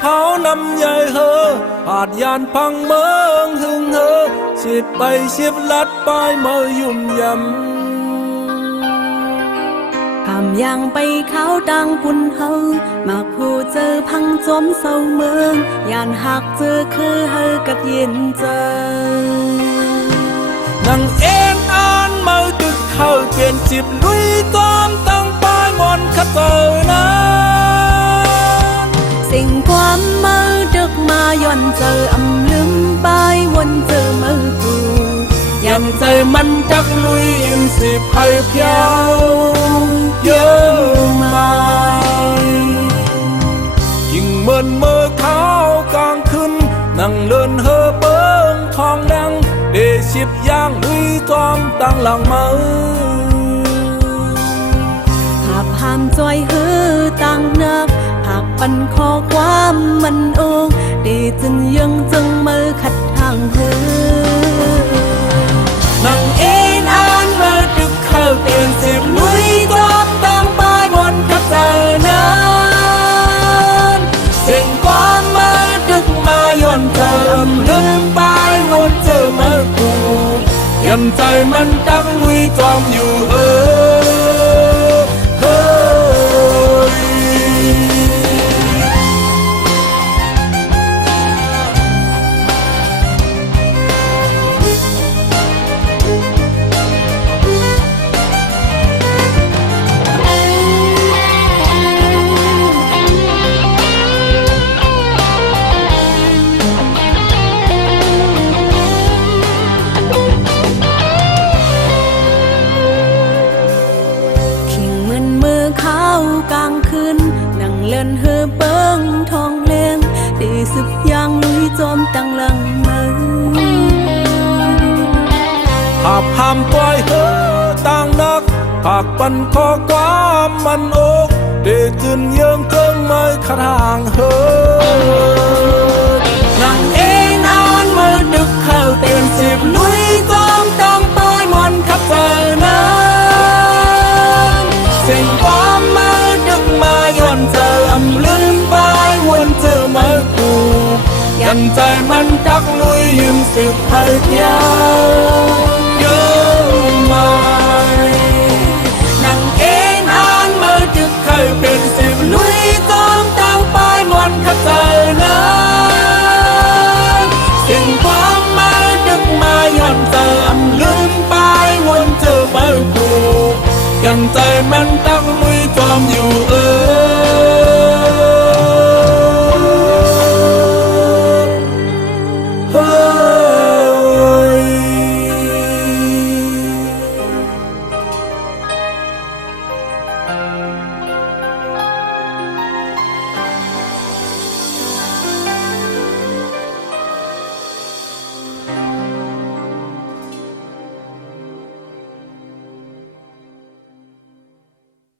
เผานำใหญ่เฮออาจยานพังเมืองหึงเฮอสิบไปสิบลัดปลายเมื่อยุ่มยคำยังไปเขาดังปุ่นเฮามาผู้เจอพังจมเศร้าเมืองยานหักเจอคือเฮากัดเย็นใจนังเอ็นอ่านเมื่อตึกเขาเปลี่ยนจิบลุยตอมตั้งปลายมอนขัดเจอนั้นสิ่งความเมื่อดึกมาย่อนเจออำลืมปลายวนเจอเมื่อกูยันใจมันจักลุยยิ่งสิบให้เพียวเยอะมายิ่งเหมือนเมื่อเขากลางคืนนั่งเลินเฮอเปิ้งทองแดงเดชิบย่างลุยตอมตั้งหลังมือหาพามจอยเฮือตั้งนักหากปันข้อความมันอกดีจึงยังจึงมือขัดทางเฮือนังเอ็นอ่านเมื่อดึกเขาเปลี่ยนสิบลุยตอมตั้งปลายมนขัดเจอนั้นสิ่งความมาดึกมาย้อนเติมลืมไปวนเจอเมื่อกูยันใจมันตั้งลุยจอมอยู่เฮ้ยกลางคืนนั่งเล่นเฮือเบิ้งทองเลี้ยงดีสิบอย่างลุยจอมตั้งหลังมือหากห้ามปล่อยเฮอต่างนักหากปันข้อความมันอกเดจึนเยืองเกิงไม่ขาทางเฮอนั่งเอ็นอ่านเมื่อดึกเข้าเต็มสิบลุยจอมตั้งปลายมอนขับเจอนั้นสิ่งความมาดึกมาย้อนเจออำลืมไปวนเจอเมื่อกูยันใจมันจักลุยยืมสิบให้เที่ยวเยอะมานั่งเอ็นอ่านเมื่อดึกเคยเป็นสิบลุยจอมตั้งปลายมอนขับเจอนั้นสิ่งความมาดึกมาย้อนเจออำลืมไปวนเจอเมื่อกูยันใจมันตั้งลุยจอมอยู่